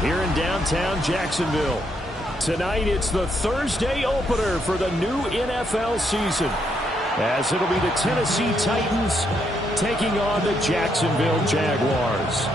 here in downtown Jacksonville. Tonight, it's the Thursday opener for the new NFL season, as it'll be the Tennessee Titans taking on the Jacksonville Jaguars.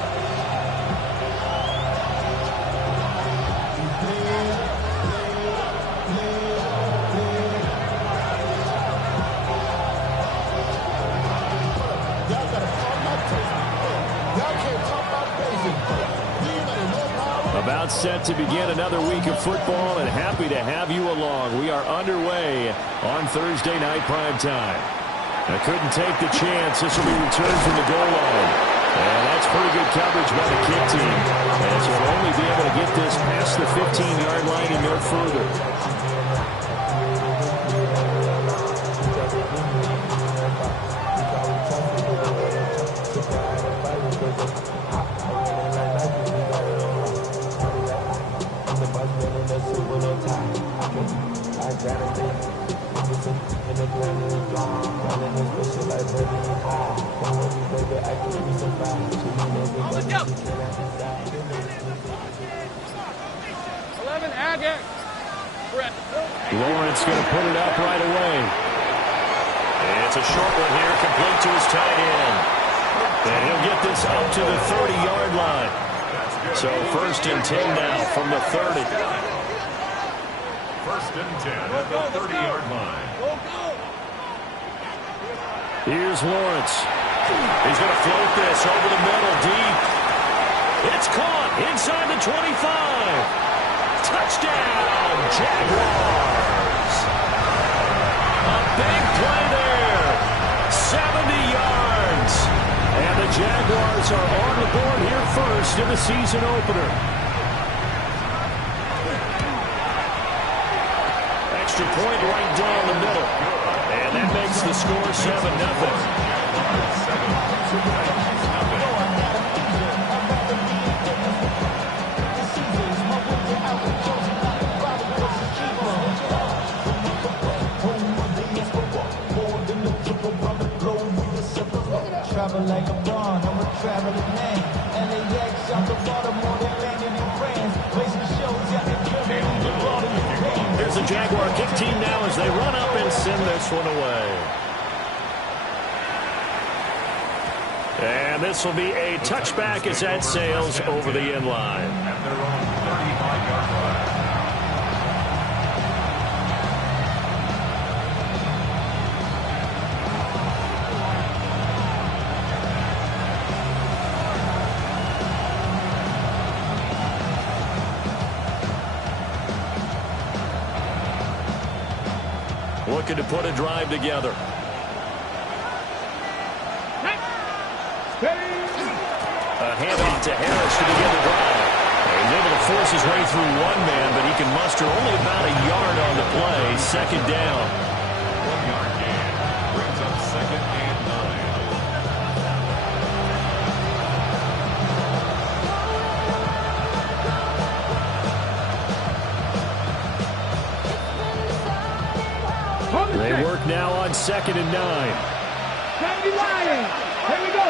About set to begin another week of football, and happy to have you along. We are underway on Thursday night primetime. I couldn't take the chance. This will be returned from the goal line. And that's pretty good coverage by the kick team, as we'll only be able to get this past the 15-yard line and no further. Lawrence going to put it up right away. It's a short one here, complete to his tight end. And he'll get this up to the 30-yard line. So 1st and 10 now from the 30. 1st and 10 at the 30-yard line. Here's Lawrence. He's going to float this over the middle, deep. It's caught inside the 25. Touchdown, Jaguars. A big play there. 70 yards. And the Jaguars are on the board here first in the season opener. Extra point right down the middle. And that makes the score 7-0. Travel like a bond, I'm a traveling man. LAX, I'm the Baltimore, they landed in France. Racing shows, yeah, they Here's the Jaguar kick team now as they run up and send this one away. And this will be a touchback as that sails over the end line. At their own 35-yard line. Looking to put a drive together. A handoff to Harris to begin the drive. He's able to force his way through one man, but he can muster only about a yard on the play. 2nd down. 1-yard gain brings up 2nd and 9. They work now on 2nd and 9. Here we go.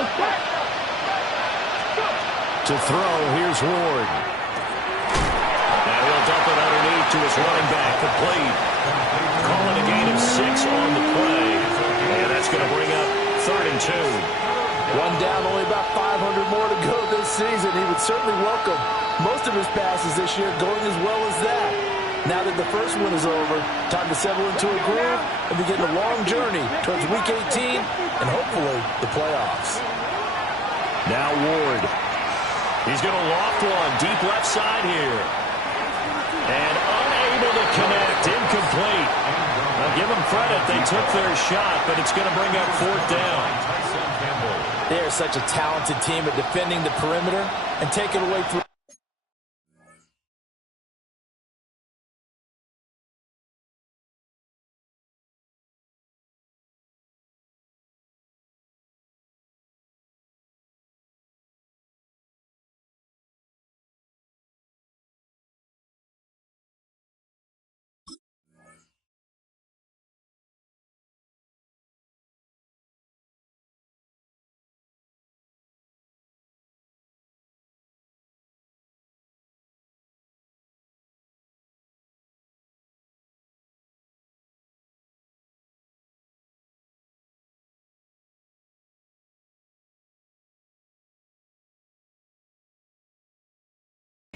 To throw, here's Ward. Now he'll dump it underneath to his running back, complete. Calling a gain of 6 on the play. And that's going to bring up 3rd and 2. One down, only about 500 more to go this season. He would certainly welcome most of his passes this year going as well as that. Now that the first one is over, time to settle into a groove and begin a long journey towards Week 18 and hopefully the playoffs. Now Ward. He's going to loft one deep left side here. And unable to connect, incomplete. Now give them credit, they took their shot, but it's going to bring up 4th down. They are such a talented team at defending the perimeter and taking away through.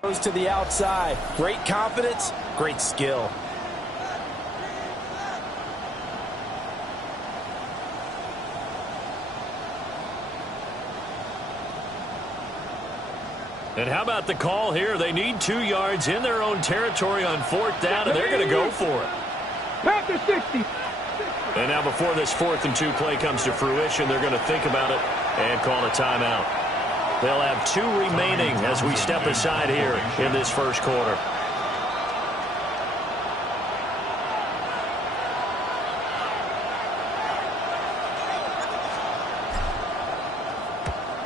Goes to the outside. Great confidence, great skill. And how about the call here? They need 2 yards in their own territory on 4th down, and they're going to go for it. Panther 60. And now before this 4th and 2 play comes to fruition, they're going to think about it and call a timeout. They'll have 2 remaining as we step aside here in this first quarter.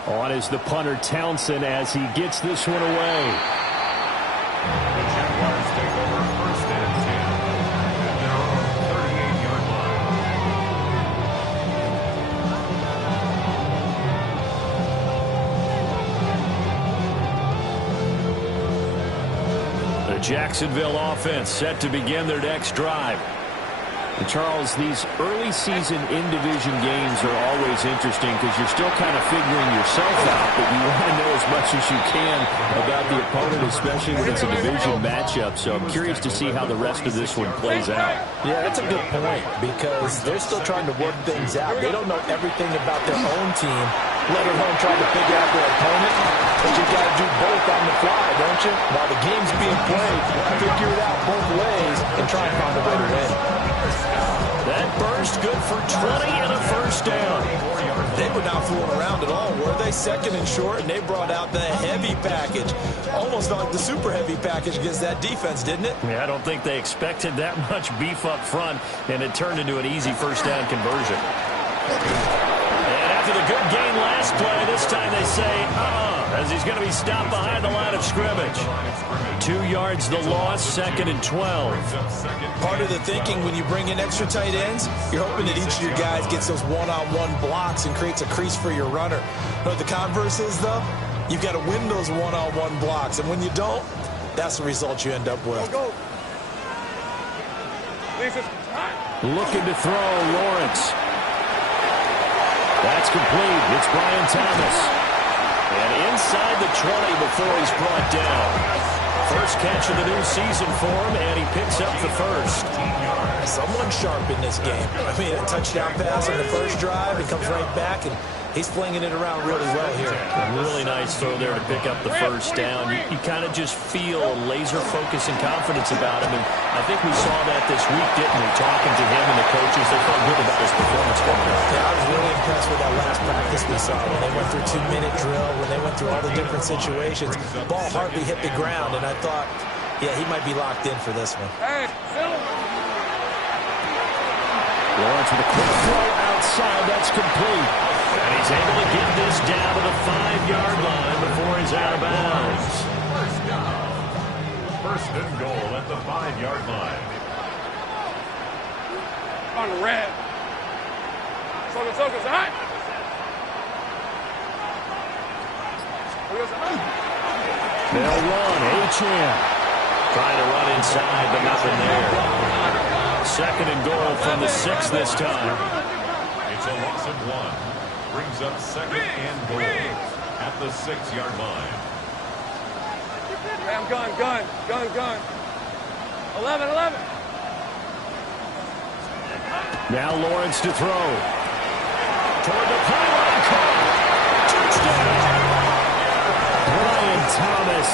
On is the punter Townsend as he gets this one away. The Jaguars take over 1st and 10 at their own 38-yard line. The Jacksonville offense set to begin their next drive. And Charles, these early season in-division games are always interesting because you're still kind of figuring yourself out, but you want to know as much as you can about the opponent, especially when it's a division matchup. So I'm curious to see how the rest of this one plays out. Yeah, that's a good point because they're still trying to work things out. They don't know everything about their own team, let alone trying to figure out their opponent. But you got to do both on the fly, don't you? While the game's being played, figure it out both ways and try and find a way to win. That burst good for 20 and a first down. They were not fooling around at all, were they? 2nd and short, and they brought out the heavy package. Almost felt like the super heavy package against that defense, didn't it? Yeah, I don't think they expected that much beef up front, and it turned into an easy first down conversion. And after the good gain last play, this time they say, as he's going to be stopped behind the line of scrimmage. 2 yards the loss, 2nd and 12. Part of the thinking when you bring in extra tight ends, you're hoping that each of your guys gets those one-on-one blocks and creates a crease for your runner. But the converse is, though, you've got to win those one-on-one blocks. And when you don't, that's the result you end up with. Looking to throw, Lawrence. That's complete. It's Brian Thomas. And inside the 20 before he's brought down. First catch of the new season for him, and he picks up the first. Someone sharp in this game. I mean, a touchdown pass on the first drive. He comes right back, and he's flinging it around really well here. A really nice throw there to pick up the first down. You kind of just feel a laser focus and confidence about him, and I think we saw that this week, didn't we? Talking to him and the coaches, they felt good about his performance coming up. Yeah, I was really impressed with that last practice we saw when they went through 2-minute drill, when they went through all the different situations. Ball hardly hit the ground, and I thought, yeah, he might be locked in for this one. Lawrence with a quick throw outside. That's complete. And he's able to get this down to the 5-yard line before he's out of bounds. First and goal at the 5-yard line. On the red. Soka's hot. They'll run. Achane trying to run inside, but nothing there. 2nd and goal from the 6 this time. It's a loss of 1. Brings up 2nd and goal at the 6-yard line. Bam, gun. 11. Now Lawrence to throw. Toward the pylon, caught. Touchdown. Brian Thomas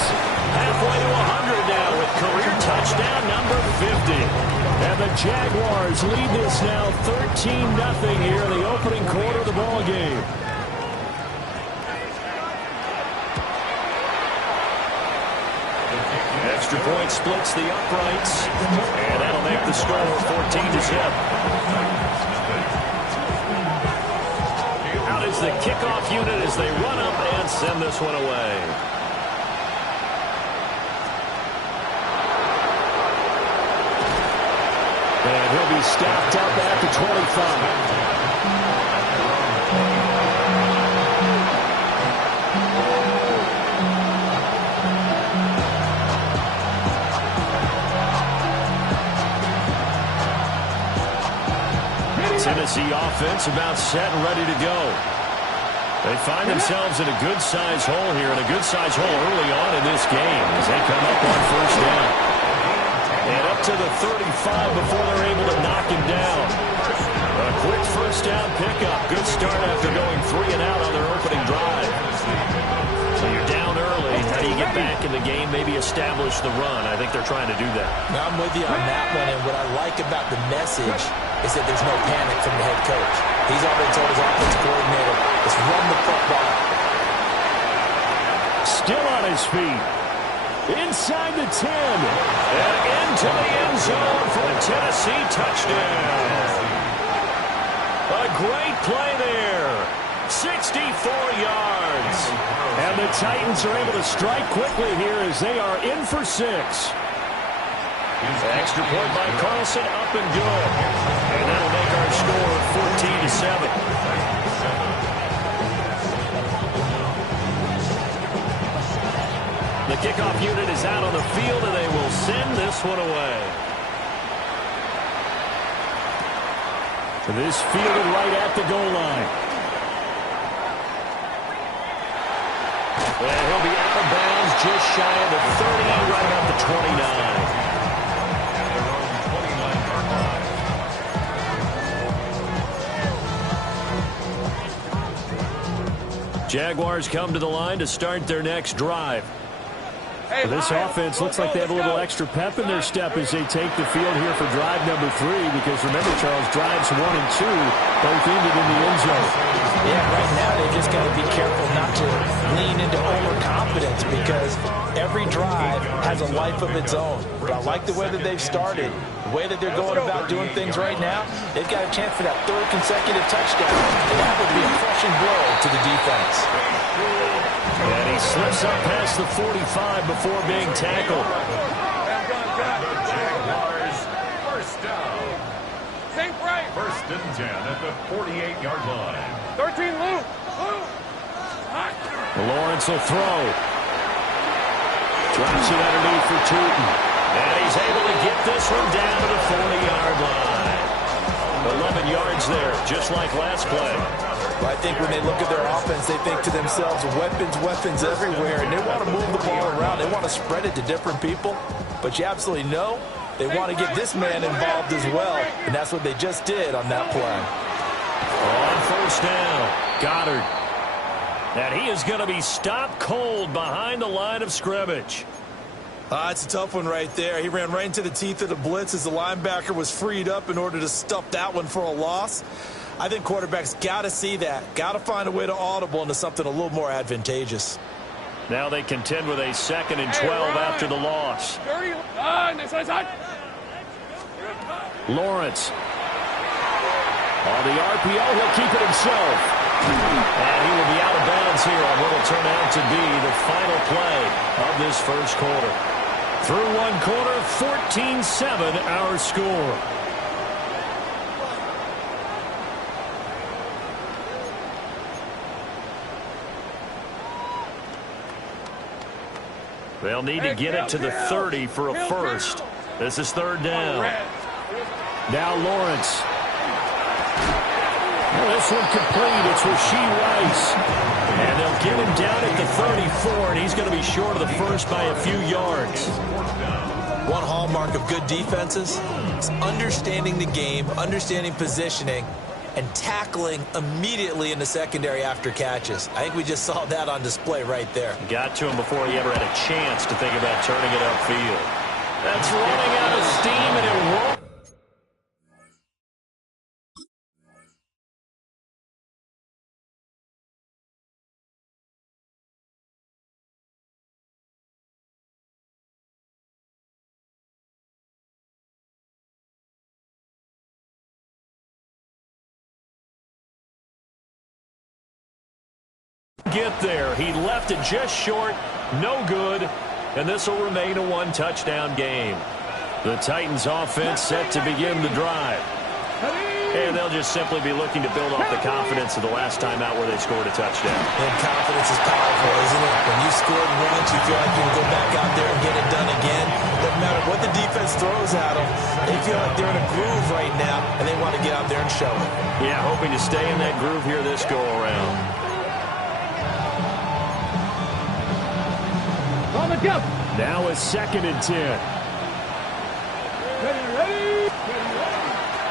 halfway to 100 now with career touchdown number 50. And the Jaguars lead this now 13-0 here in the opening quarter of the ball game. Extra point splits the uprights, and that'll make the score 14-0. Out is the kickoff unit as they run up and send this one away. And he'll be stacked up at the 25. Tennessee offense about set and ready to go. They find themselves in a good-sized hole here, and a good-sized hole early on in this game as they come up on first down. And up to the 35 before they're able to knock him down. A quick first down pickup. Good start after going 3 and out on their opening drive. So you're down early. How do you get back in the game, maybe establish the run? I think they're trying to do that. Now, I'm with you on that one, and what I like about the message is that there's no panic from the head coach. He's already told his offensive coordinator, let's run the football. Still on his feet. Inside the 10. And into the end zone for a Tennessee touchdown. A great play there. 64 yards. And the Titans are able to strike quickly here as they are in for 6. Extra point by Carlson, up and good. And that'll make our score 14-7. The kickoff unit is out on the field, and they will send this one away. This fielded right at the goal line. And he'll be out of bounds just shy of the 30, right about the 29. Jaguars come to the line to start their next drive. Hey, This offense looks like they have a little extra pep in their step as they take the field here for drive number 3, because remember, Charles, drives 1 and 2 both ended in the end zone. Yeah, right now they just got to be careful not to lean into overconfidence, because every drive has a life of its own. But I like the way that they've started, the way that they're going about doing things right now. They've got a chance for that 3rd consecutive touchdown, and that would be a crushing blow to the defense. And he slips up past the 45 before being tackled. Jaguars, first down. Think right. 1st and 10 at the 48-yard line. 13, Lou. Hot. Lawrence will throw. Drops it underneath for Tootin. And he's able to get this one down to the 40-yard line. 11 yards there, just like last play. Well, I think when they look at their offense, they think to themselves, weapons everywhere, and they want to move the ball around. They want to spread it to different people, but you absolutely know they want to get this man involved as well, and that's what they just did on that play. On first down, Goddard. And he is going to be stopped cold behind the line of scrimmage. It's a tough one right there. He ran right into the teeth of the blitz as the linebacker was freed up in order to stuff that one for a loss. I think quarterbacks got to see that. Got to find a way to audible into something a little more advantageous. Now they contend with a 2nd and 12 after the loss. 30. Lawrence. On the RPO, he'll keep it himself. And he will be out of bounds here on what will turn out to be the final play of this first quarter. Through one quarter, 14-7 our score. They'll need to get it to the 30 for a first. This is 3rd down. Now Lawrence. Well, this one complete. It's Rashee Rice. And they'll get him down at the 34, and he's going to be short of the first by a few yards. One hallmark of good defenses is understanding the game, understanding positioning, and tackling immediately in the secondary after catches. I think we just saw that on display right there. Got to him before he ever had a chance to think about turning it upfield. That's running out of steam, and it won't. Get there. He left it just short. No good. And this will remain a 1-touchdown game. The Titans offense set to begin the drive. And they'll just simply be looking to build off the confidence of the last time out where they scored a touchdown. And confidence is powerful, isn't it? When you scored once, you feel like you can go back out there and get it done again. Doesn't matter what the defense throws at them. They feel like they're in a groove right now, and they want to get out there and show it. Yeah, hoping to stay in that groove here this go-around. Now it's 2nd and 10.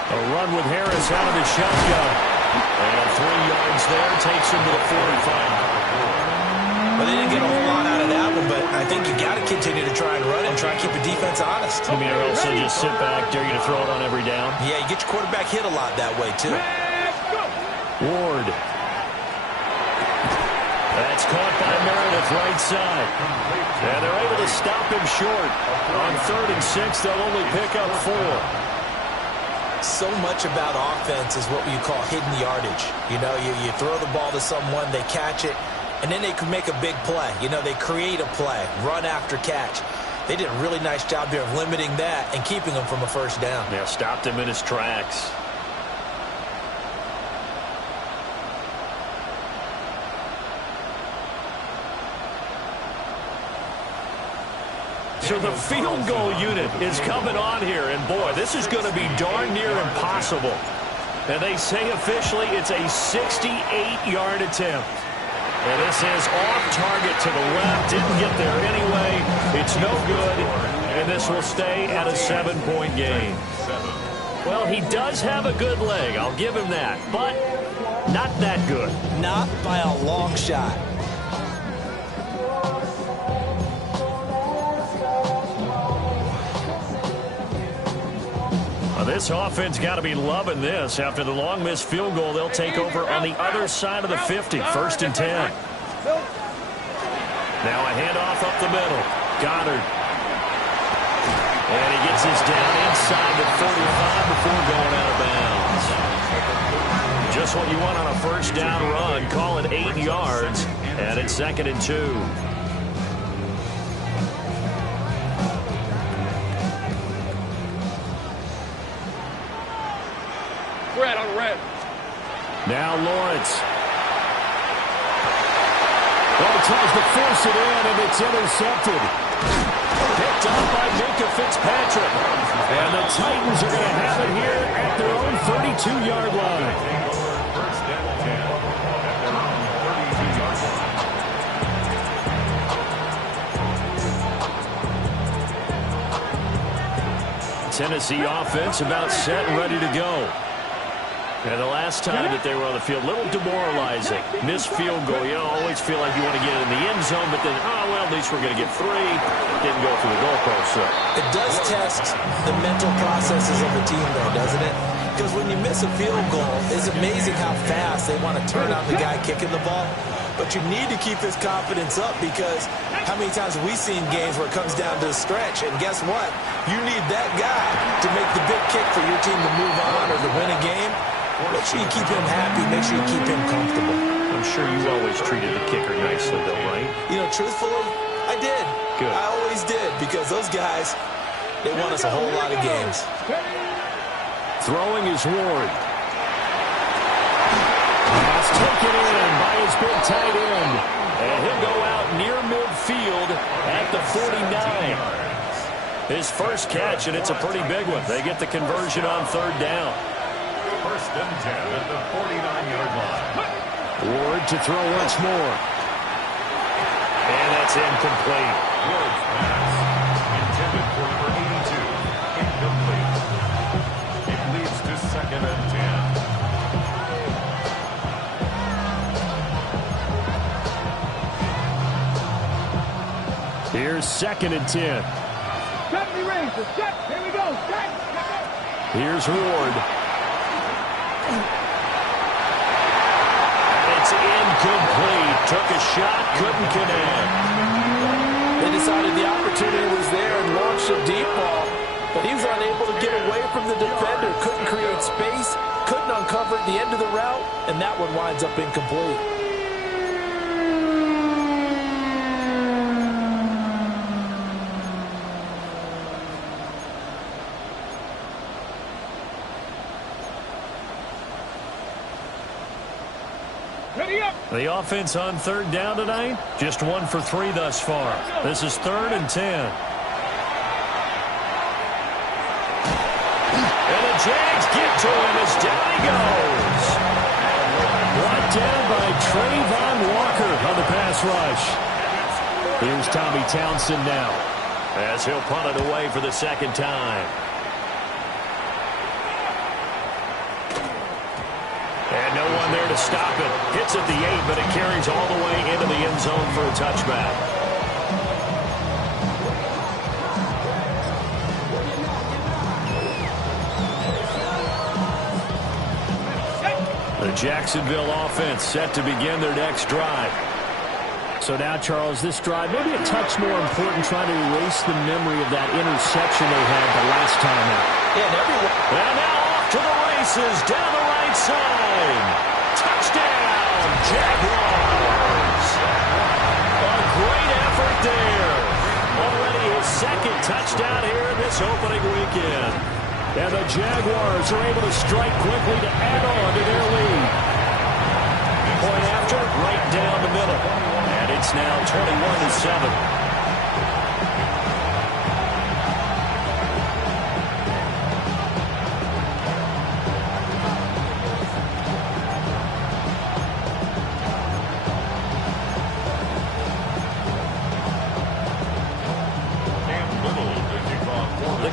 A run with Harris out of the shotgun. And 3 yards there takes him to the 45. Well, they didn't get a whole lot out of that one, but I think you got to continue to try and run and try and keep the defense honest. You mean, or else they'll just sit back, dare you to throw it on every down? Yeah, you get your quarterback hit a lot that way, too. Ward. That's caught by Meredith right side. And they're able to stop him short. On 3rd and 6, they'll only pick up 4. So much about offense is what you call hidden yardage. You know, you throw the ball to someone, they catch it, and then they can make a big play. You know, they create a play, run after catch. They did a really nice job here of limiting that and keeping him from a first down. Yeah, stopped him in his tracks. So the field goal unit is coming on here, and boy, this is going to be darn near impossible. And they say officially it's a 68-yard attempt. And this is off target to the left, didn't get there anyway. It's no good, and this will stay at a 7-point game. Well, he does have a good leg, I'll give him that, but not that good. Not by a long shot. This offense got to be loving this. After the long missed field goal, they'll take over on the other side of the 50, 1st and 10. Now a handoff up the middle. Goddard. And he gets this down inside the 45 before going out of bounds. Just what you want on a first down run. Call it 8 yards, and it's 2nd and 2. Red on red. Now Lawrence. Well, he tries to force it in, and it's intercepted. Picked up by Minkah Fitzpatrick. And the Titans are going to have it here at their own 32-yard line. First and 10 at their own 32-yard line. Tennessee offense about set and ready to go. And the last time that they were on the field, a little demoralizing. Missed field goal. You always feel like you want to get in the end zone, but then, oh, well, at least we're going to get 3. Didn't go through the goalpost. So. It does test the mental processes of the team, though, doesn't it? Because when you miss a field goal, it's amazing how fast they want to turn on the guy kicking the ball. But you need to keep his confidence up, because how many times have we seen games where it comes down to a stretch, and guess what? You need that guy to make the big kick for your team to move on or to win a game. Make sure you keep him happy. Make sure you keep him comfortable. I'm sure you always treated the kicker nicely, though, right? You know, truthfully, I did. Good. I always did, because those guys, they won us a whole lot of games. Throwing is Ward. Pass taken in by his big tight end. And he'll go out near midfield at the 49. His first catch, and it's a pretty big one. They get the conversion on 3rd down. First and 10 at the 49-yard line. Ward to throw once more. And that's incomplete. Ward's pass intended for number 82. Incomplete. It leads to 2nd and 10. Here's 2nd and 10. Here we go. Here's Ward. And it's incomplete. Took a shot, couldn't connect. They decided the opportunity was there and launched a deep ball, but he was unable to get away from the defender. Couldn't create space, couldn't uncover at the end of the route, and that one winds up incomplete. The offense on 3rd down tonight, just 1 for 3 thus far. This is 3rd and 10. And the Jags get to him as down he goes. Brought down by Trayvon Walker on the pass rush. Here's Tommy Townsend now, as he'll punt it away for the second time. And no one there to stop it. Hits at the 8, but it carries all the way into the end zone for a touchback. The Jacksonville offense set to begin their next drive. So now, Charles, this drive maybe a touch more important, trying to erase the memory of that interception they had the last time out. Yeah, and now off to the races down the right side. Touchdown, Jaguars. A great effort there. Already his second touchdown here in this opening weekend. And the Jaguars are able to strike quickly to add on to their lead. Point after, right down the middle. And it's now 21-7.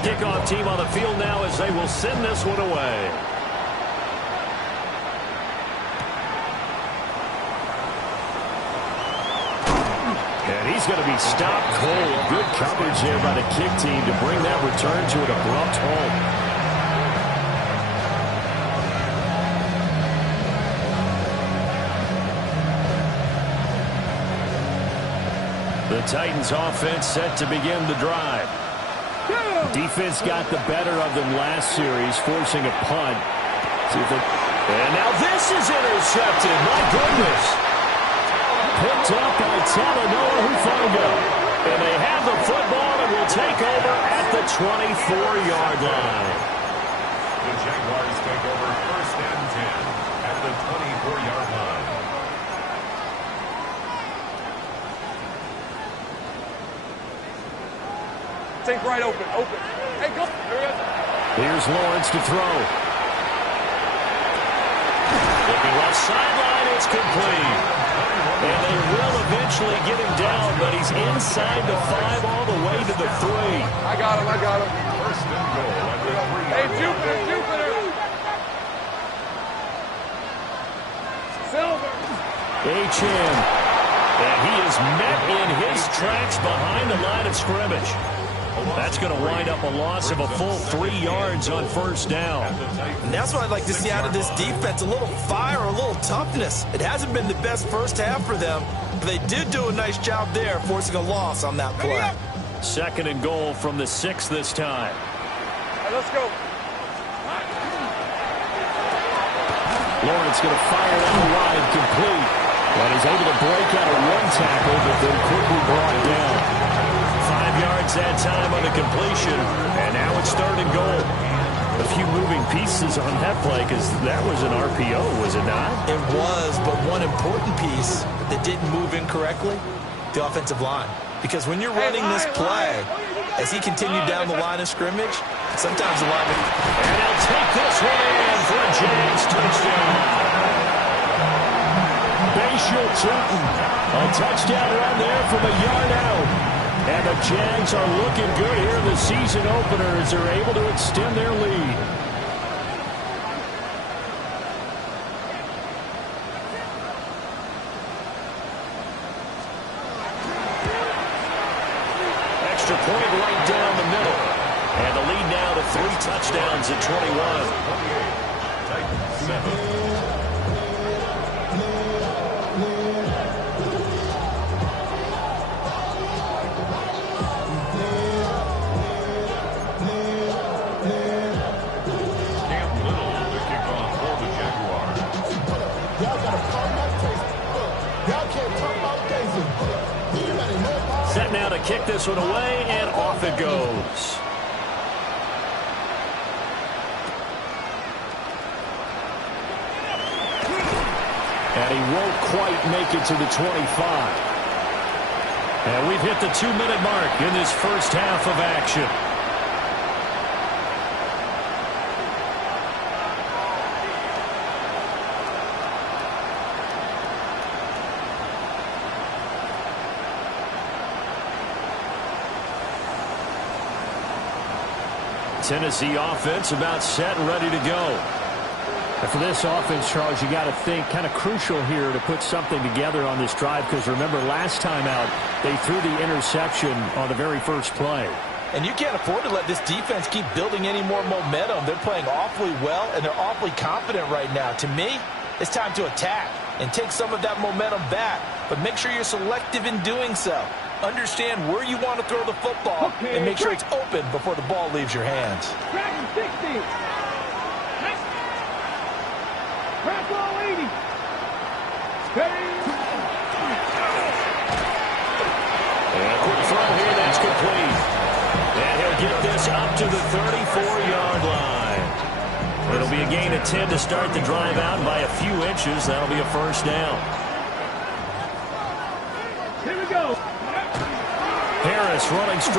Kickoff team on the field now as they will send this one away. And he's going to be stopped cold. Good coverage there by the kick team to bring that return to an abrupt halt. The Titans offense set to begin the drive. Defense got the better of them last series, forcing a punt. And now this is intercepted. My goodness. Picked up by Talanoa Hufanga. And they have the football and will take over at the 24-yard line. The Jaguars take over 1st and 10 at the 24-yard line. Take right open. Hey, go. There he is. Here's Lawrence to throw. Looking left sideline, it's complete. And they will eventually get him down, but he's inside the 5 all the way to the 3. I got him. 1st and goal at the 3. Hey, Jupiter. Silver. H.M. And he is met in his tracks behind the line of scrimmage. That's going to wind up a loss of a full 3 yards on 1st down. And that's what I'd like to see out of this defense, a little fire, a little toughness. It hasn't been the best first half for them, but they did do a nice job there, forcing a loss on that play. 2nd and goal from the 6 this time. Right, let's go. Lawrence going to fire that wide, complete. But he's able to break out of one tackle, but then quickly brought down. 5 yards that time on the completion, and now it's 3rd and goal. A few moving pieces on that play, because that was an RPO, was it not? It was, but one important piece that didn't move incorrectly, the offensive line. Because when you're running this play, as he continued down the line of scrimmage, sometimes the line... And they'll take this one in for a Jags touchdown. Bashir Tutton, a touchdown run there from a yard out. And the Jags are looking good here in the season opener as they're able to extend their lead. Extra point right down the middle. And the lead now to 3 touchdowns at 21. 7. Set now to kick this one away, and off it goes. And he won't quite make it to the 25. And we've hit the 2-minute mark in this first half of action. Tennessee offense about set and ready to go. And for this offense, Charles, you got to think kind of crucial here to put something together on this drive, because remember last time out they threw the interception on the very first play. And you can't afford to let this defense keep building any more momentum. They're playing awfully well, and they're awfully confident right now. To me, it's time to attack and take some of that momentum back, but make sure you're selective in doing so. Understand where you want to throw the football, and make sure it's open before the ball leaves your hands. Dragon 60. Crack roll 80. Steady. And a quick throw here, that's complete. And he'll get this up to the 34-yard line. It'll be a gain of 10 to start the drive out, and by a few inches, that'll be a first down. Here we go. Harris running straight.